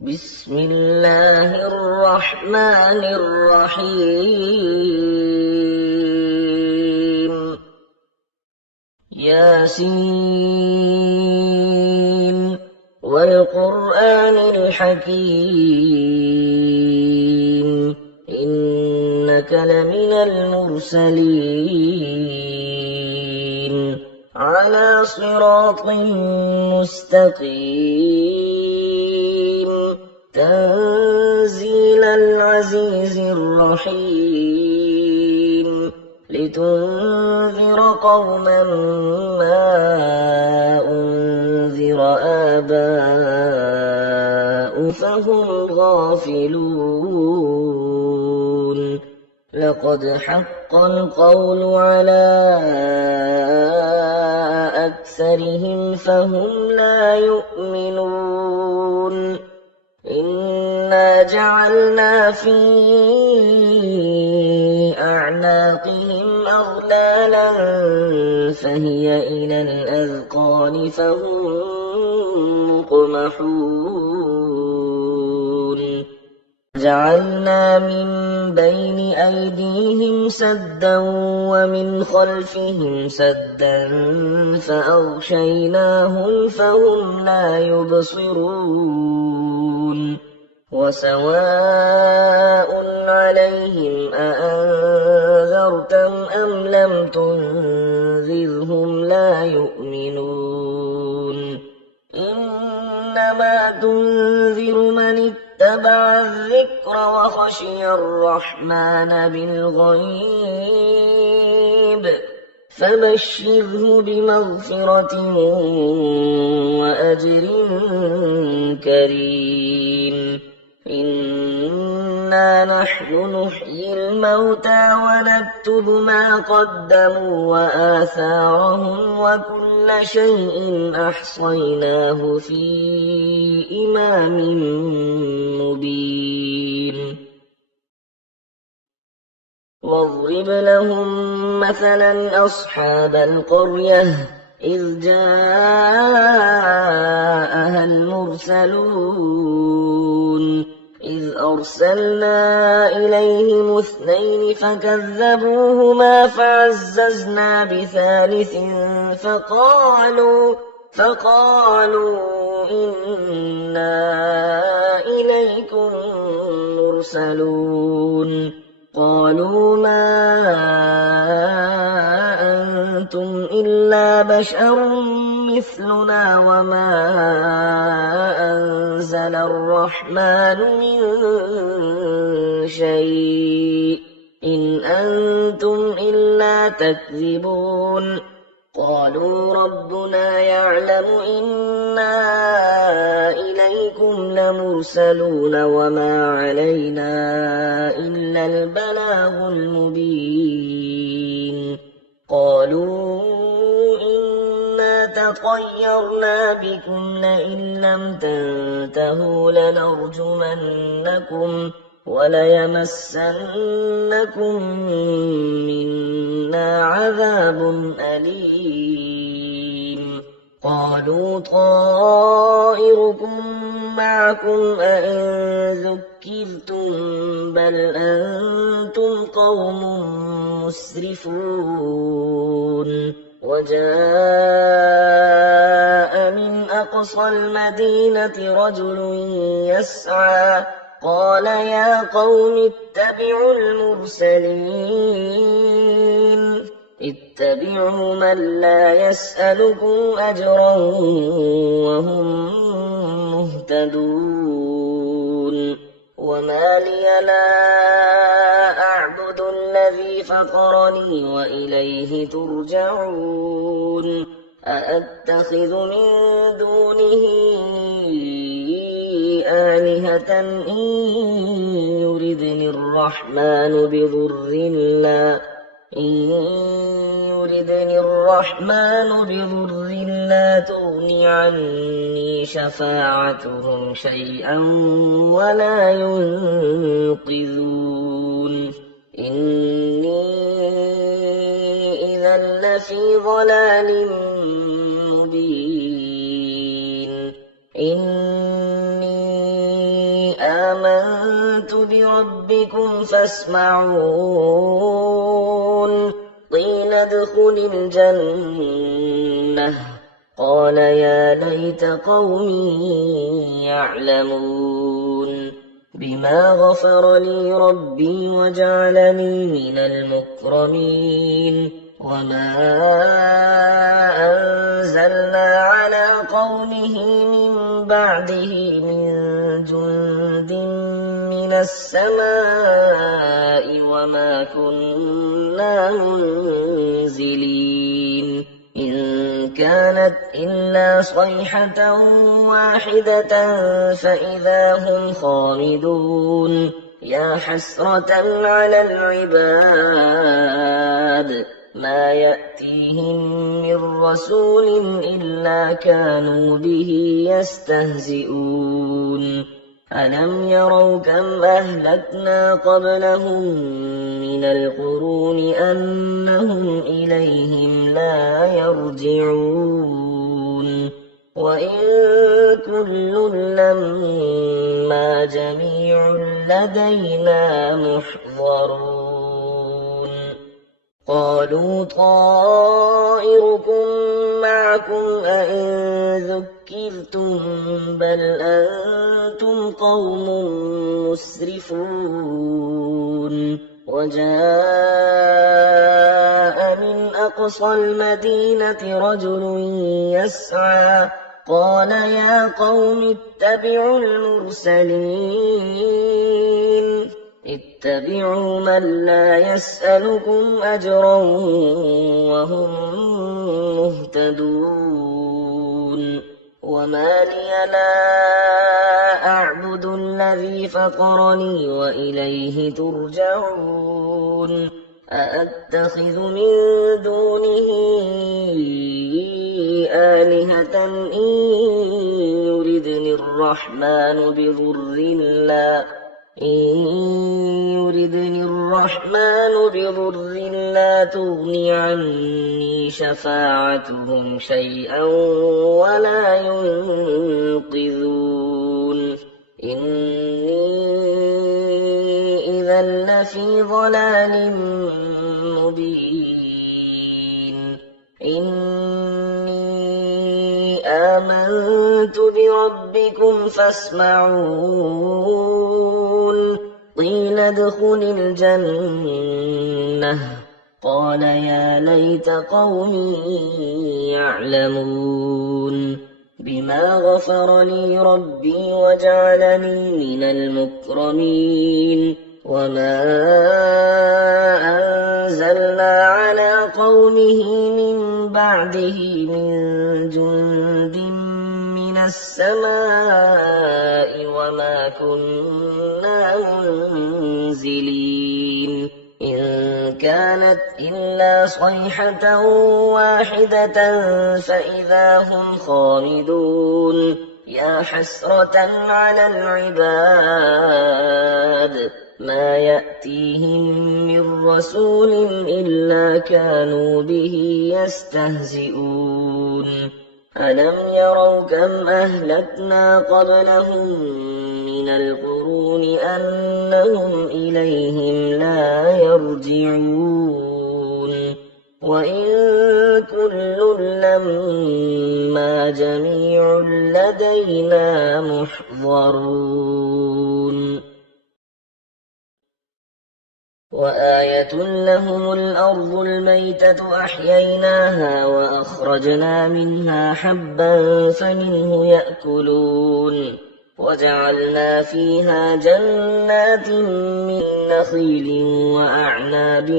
بسم الله الرحمن الرحيم ياسين والقرآن الحكيم إنك لمن المرسلين على صراط مستقيم تنزيل العزيز الرحيم لتنذر قوما ما أنذر آباؤهم فهم غافلون لقد حق القول على أكثرهم فهم لا يؤمنون إنا جعلنا في أعناقهم أغلالا فهي إلى الأذقان فهم مقمحون جعلنا من بين أيديهم سدا ومن خلفهم سدا فأغشيناهم فهم لا يبصرون وسواء عليهم أأنذرتهم أم لم تنذرهم لا يؤمنون إنما تنذر من اتبع الذكر وخشي الرحمن بالغيب فبشره بمغفرة وأجر كريم إنا نحن نحيي الموتى ونكتب ما قدموا وآثارهم وكل شيء أحصيناه في إمام مبين واضرب لهم مثلا أصحاب القرية إذ جاءها المرسلون إذ أرسلنا إليهم اثنين فكذبوهما فعززنا بثالث فقالوا إنا إليكم مرسلون قالوا ما أنتم إلا بشر مثلنا وما أنزل الرحمن من شيء إن أنتم إلا تكذبون قالوا ربنا يعلم إنا إليكم لمرسلون وما علينا إلا البلاغ المبين قالوا إنا تطيرنا بكم لئن لم تنتهوا لنرجمنكم وليمسنكم منا عذاب أليم قالوا طائركم معكم أئن ذكرتم بل أنتم قوم مسرفون وجاء من أقصى المدينة رجل يسعى قال يا قوم اتبعوا المرسلين اتبعوا من لا يسألكم أجرا وهم مهتدون وما لي لا أعبد الذي فطرني وإليه ترجعون أأتخذ من دونه آلهة إن يردني الرحمن بضر لا تغن عني شفاعتهم شيئا ولا ينقذون إني إذا لفي ضلال مبين إني آمنت بربكم فاسمعون قيل ادخل الجنة قال يا ليت قومي يعلمون بما غفر لي ربي وجعلني من المكرمين وما أنزلنا على قومه من بعده من جند من السماء وما كنا منزلين إن كانت إلا صيحة واحدة فإذا هم خامدون يا حسرة على العباد ما يأتيهم من رسول إلا كانوا به يستهزئون ألم يروا كم أهلكنا قبلهم من القرون أنهم إليهم لا يرجعون وإن كل لما جميع لدينا محضرون قالوا طائركم معكم أئن ذكرتم بل أنتم قوم مسرفون وجاء من أقصى المدينة رجل يسعى قال يا قوم اتبعوا المرسلين اتبعوا من لا يسألكم أجرا وهم مهتدون وما لي لا أعبد الذي فطرني وإليه ترجعون أأتخذ من دونه آلهة إن يردني الرحمن بضر لا تغني عني شفاعتهم شيئا ولا ينقذون إني إذا لفي ضلال مبين إني آمنت بربكم فاسمعون قيل ادخل الجنة قال يا ليت قومي يعلمون بما غفر لي ربي وجعلني من المكرمين وما أنزلنا على قومه من بعده من جند من السماء وما كنا منزلين إن كانت إلا صيحة واحدة فإذا هم خامدون يا حسرة على العباد ما يأتيهم من رسول إلا كانوا به يستهزئون ألم يروا كم أهلكنا قبلهم من القرون أنهم إليهم لا يرجعون وإن كل لما جميع لدينا محضرون وآية لهم الأرض الميتة أحييناها وأخرجنا منها حبا فمنه يأكلون وجعلنا فيها جنات من نخيل وأعناب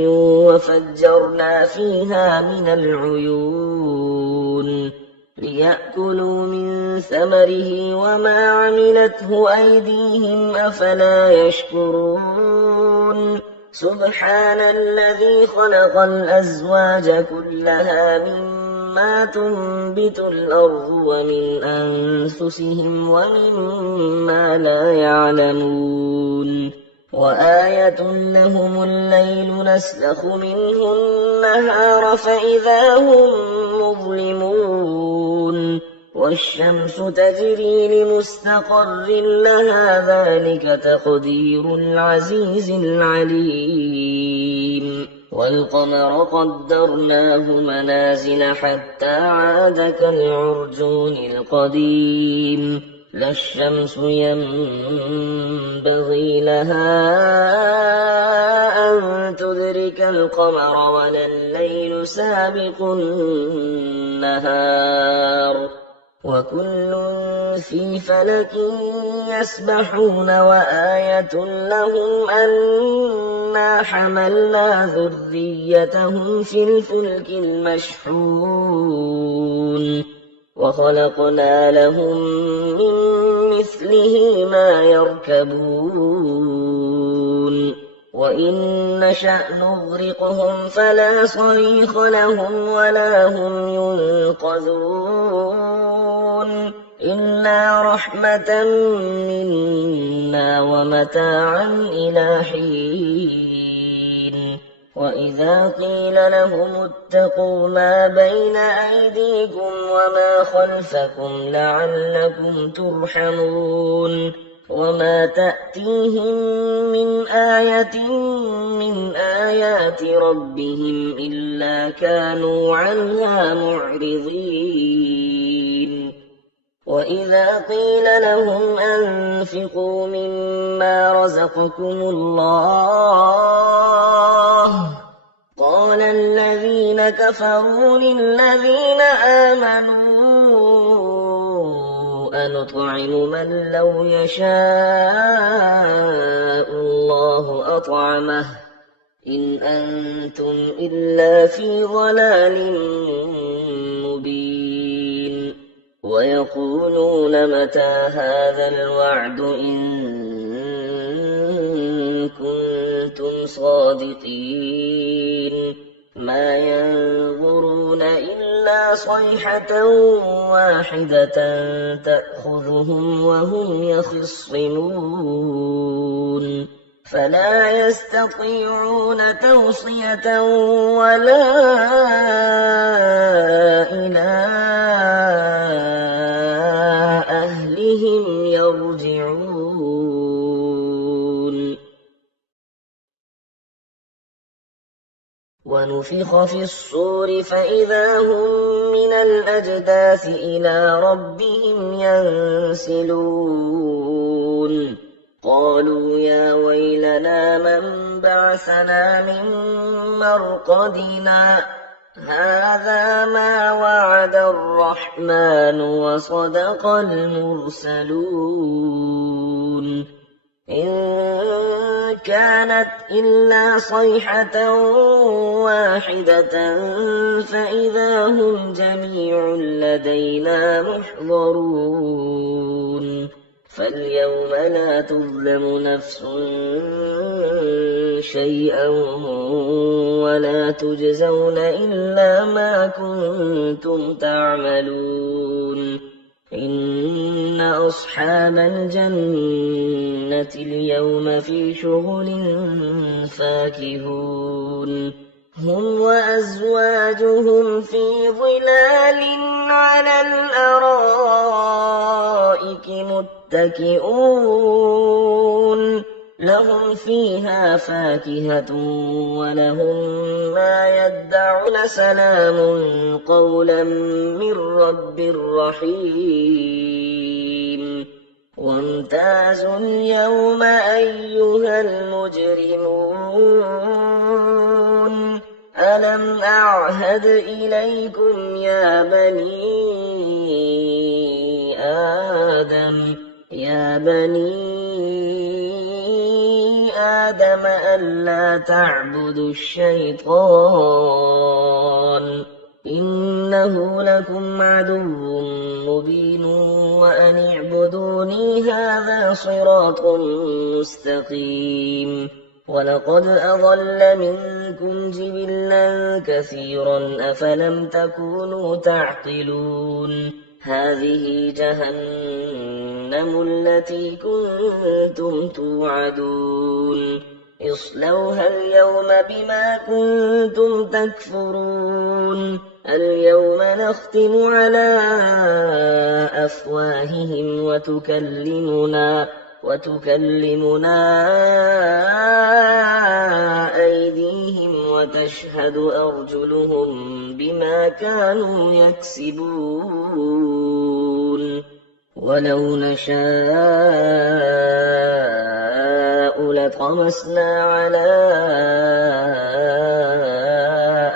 وفجرنا فيها من العيون ليأكلوا من ثمره وما عملته أيديهم أفلا يشكرون سبحان الذي خلق الأزواج كلها مما تنبت الأرض ومن أنفسهم ومما لا يعلمون وآية لهم الليل نسلخ منه النهار فإذا هم مظلمون والشمس تجري لمستقر لها ذلك تقدير العزيز العليم والقمر قدرناه منازل حتى عاد كالعرجون القديم لا الشمس ينبغي لها أن تدرك القمر ولا الليل سابق النهار وكل في فلك يسبحون وآية لهم أنا حملنا ذريتهم في الفلك المشحون وخلقنا لهم من مثله ما يركبون وإن نشأ نغرقهم فلا صريخ لهم ولا هم ينقذون إلا رحمة منا ومتاعا إلى حين وإذا قيل لهم اتقوا ما بين أيديكم وما خلفكم لعلكم ترحمون وما تأتيهم من آية من آيات ربهم إلا كانوا عنها معرضين وإذا قيل لهم أنفقوا مما رزقكم الله قال الذين كفروا للذين آمنوا أنطعم من لو يشاء الله أطعمه إن أنتم إلا في ضلال مبين ويقولون متى هذا الوعد إن كنتم صادقين ما ينظرون إلا صيحة واحدة تأخذهم وهم يخصمون فلا يستطيعون توصية ولا إلى أهلهم يرجعون ونفخ في الصور فإذا هم من الأجداث إلى ربهم ينسلون قالوا يا ويلنا من بعثنا من مرقدنا هذا ما وعد الرحمن وصدق المرسلون إن كانت إلا صيحة واحدة فإذا هم جميع لدينا محضرون فاليوم لا تظلم نفس شيئا ولا تجزون إلا ما كنتم تعملون إن أصحاب الجنة اليوم في شغل فاكهون هم وأزواجهم في ظلال على الأرائك متكئون لهم فيها فاكهة ولهم ما يدعون سلام قولا من رب رحيم وامتازوا اليوم أيها المجرمون ألم أعهد إليكم يا بني آدم ألا تعبدوا الشيطان إنه لكم عدو مبين وأن اعبدوني هذا صراط مستقيم ولقد أضل منكم جبلا كثيرا أفلم تكونوا تعقلون هذه جهنم التي كنتم توعدون اصلوها اليوم بما كنتم تكفرون اليوم نختم على أفواههم وتكلمنا أيديهم وتشهد أرجلهم بما كانوا يكسبون ولو نشاء لطمسنا على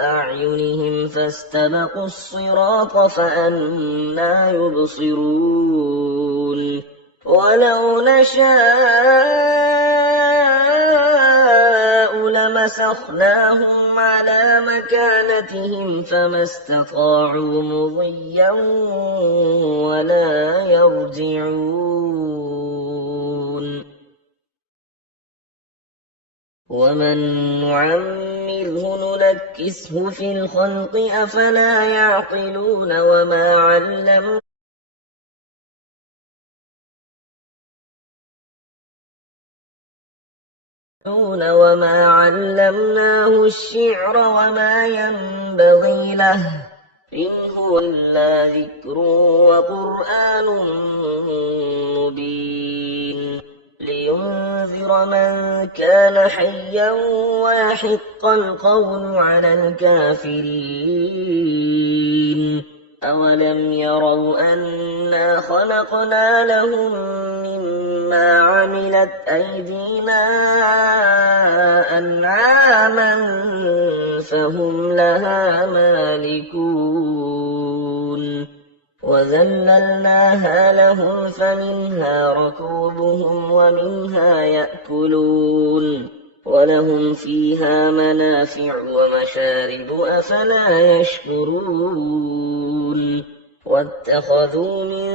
أعينهم فاستبقوا الصراط فأنى يبصرون ولو نشاء لمسخناهم على مكانتهم فما استطاعوا مضيا ولا يرجعون ومن نعمره ننكسه في الخلق أفلا يعقلون وما علمناه الشعر وما ينبغي له إن هو إلا ذكر وقرآن مبين لينذر من كان حيا ويحق القول على الكافرين أولم يروا أنا خلقنا لهم مما عملت أيدينا أنعاما فهم لها مالكون وذللناها لهم فمنها ركوبهم ومنها يأكلون ولهم فيها منافع ومشارب أفلا يشكرون واتخذوا من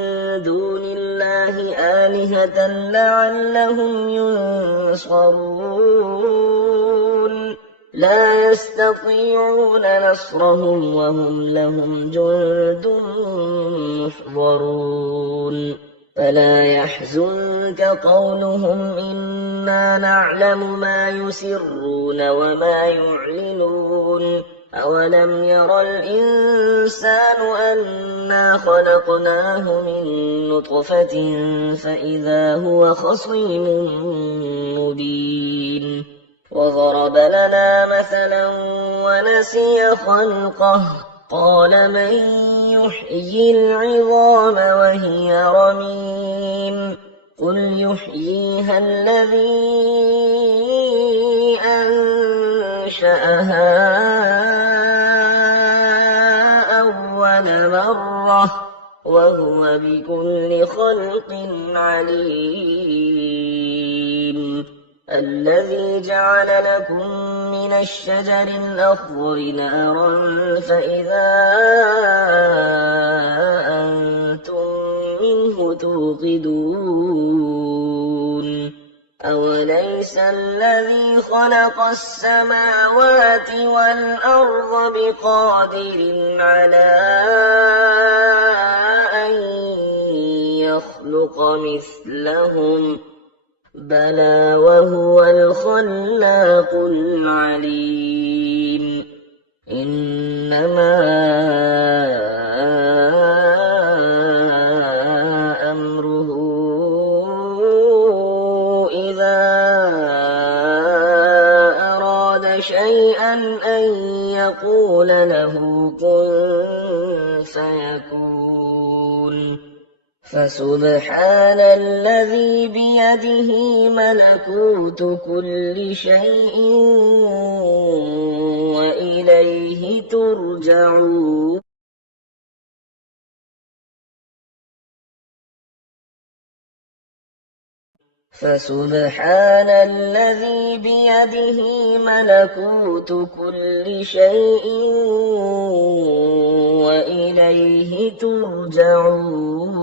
دون الله آلهة لعلهم ينصرون لا يستطيعون نصرهم وهم لهم جند محضرون فلا يحزنك قولهم إنا نعلم ما يسرون وما يعلنون أولم ير الإنسان أنا خلقناه من نطفة فإذا هو خصيم مبين وضرب لنا مثلا ونسي خلقه قال من يحيي العظام وهي رميم قل يحييها الذي أنشأها أول مرة وهو بكل خلق عليم الذي جعل لكم من الشجر الأخضر نارا فإذا أنتم منه توقدون أوليس الذي خلق السماوات والأرض بقادر على أن يخلق مثلهم بلى وهو الخلاق العليم إنما أمره إذا أراد شيئا أن يقول له كن فيكون فسبحان الذي بيده ملكوت كل شيء وإليه ترجعون فسبحان الذي بيده ملكوت كل شيء وإليه ترجعون